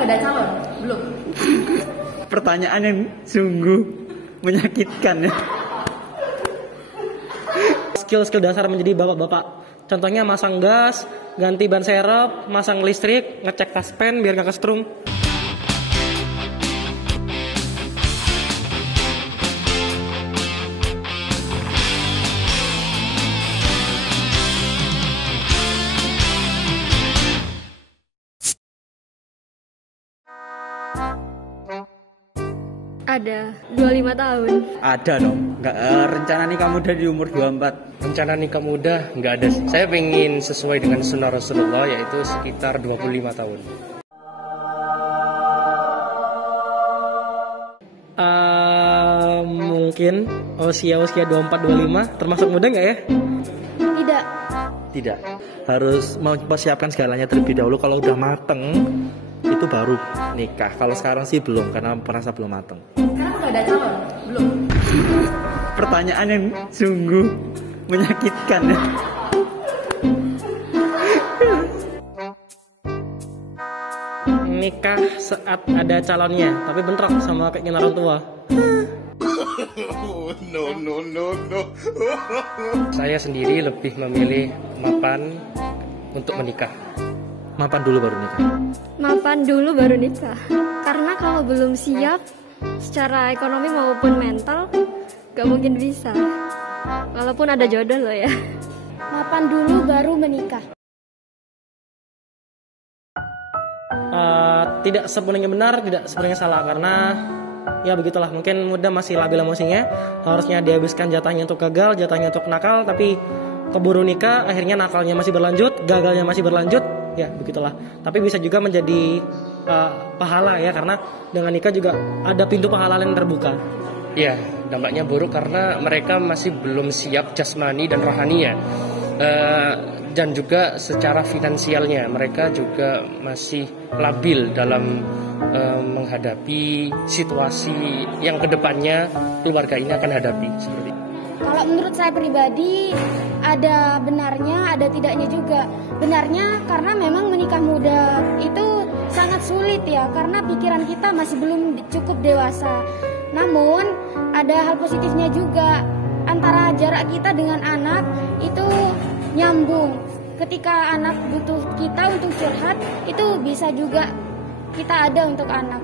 udah ada calon? Belum. Pertanyaan yang sungguh menyakitkan ya. Skill-skill dasar menjadi bapak-bapak. Contohnya masang gas, ganti ban serep, masang listrik, ngecek taspen biar gak kesetrum. Ada 25 tahun. Ada dong. Nggak, rencana nikah muda di umur 24. Rencana nikah muda nggak ada sih. Saya pengen sesuai dengan sunnah Rasulullah, yaitu sekitar 25 tahun. Mungkin usia 24-25 termasuk muda nggak ya? Tidak. Tidak. Harus mempersiapkan segalanya terlebih dahulu. Kalau udah mateng itu baru nikah. Kalau sekarang sih belum, karena merasa belum mateng. Karena udah ada calon? Belum. Pertanyaan yang sungguh menyakitkan ya. Nikah saat ada calonnya, tapi bentrok sama keinginan orang tua. Saya sendiri lebih memilih mapan untuk menikah. Mapan dulu baru nikah. Mapan dulu baru nikah. Karena kalau belum siap secara ekonomi maupun mental, gak mungkin bisa. Walaupun ada jodoh loh ya. Mapan dulu baru menikah. Tidak sepenuhnya benar, tidak sepenuhnya salah, karena ya begitulah, mungkin muda masih labil emosinya, harusnya dihabiskan jatahnya untuk gagal, jatahnya untuk nakal, tapi keburu nikah, akhirnya nakalnya masih berlanjut, gagalnya masih berlanjut, ya begitulah. Tapi bisa juga menjadi pahala ya, karena dengan nikah juga ada pintu pahala yang terbuka. Ya, dampaknya buruk karena mereka masih belum siap jasmani dan rohaninya. Dan juga secara finansialnya mereka juga masih labil dalam menghadapi situasi yang kedepannya keluarga ini akan hadapi seperti itu. Kalau menurut saya pribadi ada benarnya, ada tidaknya juga. Benarnya karena memang menikah muda itu sangat sulit ya, karena pikiran kita masih belum cukup dewasa. Namun ada hal positifnya juga, antara jarak kita dengan anak itu nyambung. Ketika anak butuh kita untuk curhat, itu bisa juga kita ada untuk anak.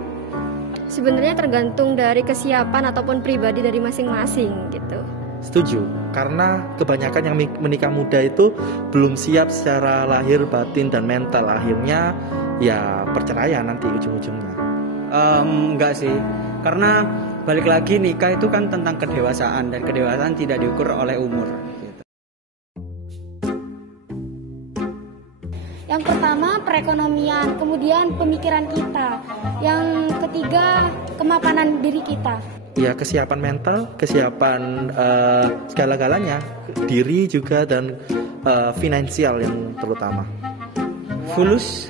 Sebenarnya tergantung dari kesiapan ataupun pribadi dari masing-masing gitu. Setuju, karena kebanyakan yang menikah muda itu belum siap secara lahir, batin, dan mental. Akhirnya ya perceraian nanti ujung-ujungnya. Enggak sih, karena balik lagi nikah itu kan tentang kedewasaan, dan kedewasaan tidak diukur oleh umur gitu. Yang pertama perekonomian, kemudian pemikiran kita. Yang ketiga kemapanan diri kita. Ya, kesiapan mental, kesiapan segala-galanya, diri juga, dan finansial yang terutama. Fulus,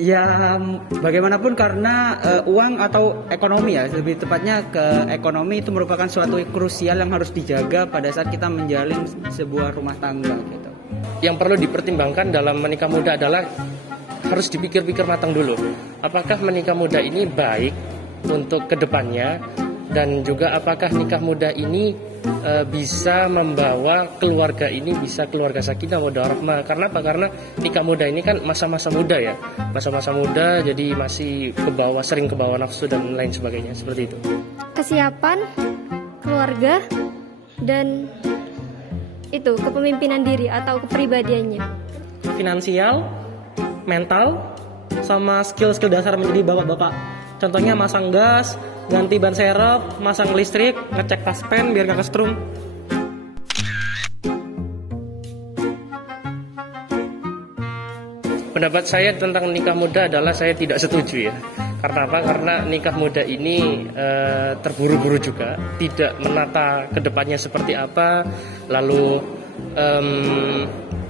ya bagaimanapun karena uang atau ekonomi ya, lebih tepatnya ke ekonomi itu merupakan suatu krusial yang harus dijaga pada saat kita menjalin sebuah rumah tangga gitu. Yang perlu dipertimbangkan dalam menikah muda adalah harus dipikir-pikir matang dulu. Apakah menikah muda ini baik untuk kedepannya, dan juga apakah nikah muda ini bisa membawa keluarga ini bisa keluarga sakinah mawaddah warahmah. Karena apa? Karena nikah muda ini kan masa-masa muda ya, masa-masa muda, jadi masih sering ke bawah nafsu dan lain sebagainya, seperti itu. Kesiapan, keluarga, dan itu kepemimpinan diri atau kepribadiannya. Finansial, mental, sama skill-skill dasar menjadi bapak-bapak. Contohnya masang gas, ganti ban serep, masang listrik, ngecek taspen biar gak kesetrum. Pendapat saya tentang nikah muda adalah saya tidak setuju ya. Karena apa? Karena nikah muda ini terburu-buru juga, tidak menata kedepannya seperti apa, lalu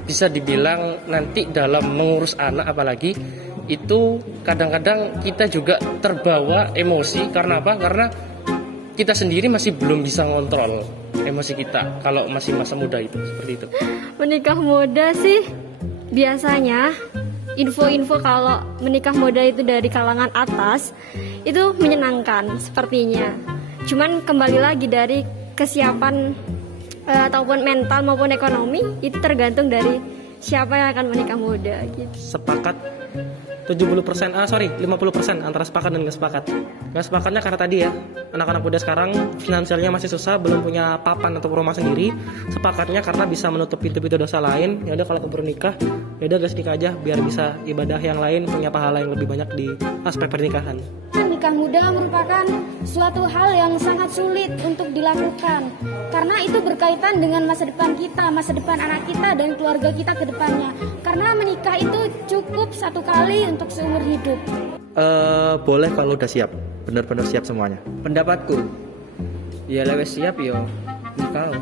bisa dibilang nanti dalam mengurus anak apalagi itu kadang-kadang kita juga terbawa emosi. Karena apa? Karena kita sendiri masih belum bisa ngontrol emosi kita kalau masih masa muda itu, seperti itu. Menikah muda sih biasanya info-info kalau menikah muda itu dari kalangan atas itu menyenangkan sepertinya. Cuman kembali lagi dari kesiapan ataupun mental maupun ekonomi itu tergantung dari siapa yang akan menikah muda gitu. Sepakat 50% antara sepakat dan nggak sepakat. Nggak sepakatnya karena tadi ya, anak-anak muda sekarang finansialnya masih susah, belum punya papan atau rumah sendiri. Sepakatnya karena bisa menutup pintu-pintu dosa lain. Ya udah kalau keburu nikah, ya udah gas nikah aja biar bisa ibadah yang lain, punya pahala yang lebih banyak di aspek pernikahan. Nikah muda merupakan suatu hal yang sangat sulit untuk dilakukan karena itu berkaitan dengan masa depan kita, masa depan anak kita dan keluarga kita ke depannya. Karena menikah itu cukup satu kali untuk seumur hidup. Boleh kalau udah siap, benar-benar siap semuanya. Pendapatku, ya lewes siap yo nikah.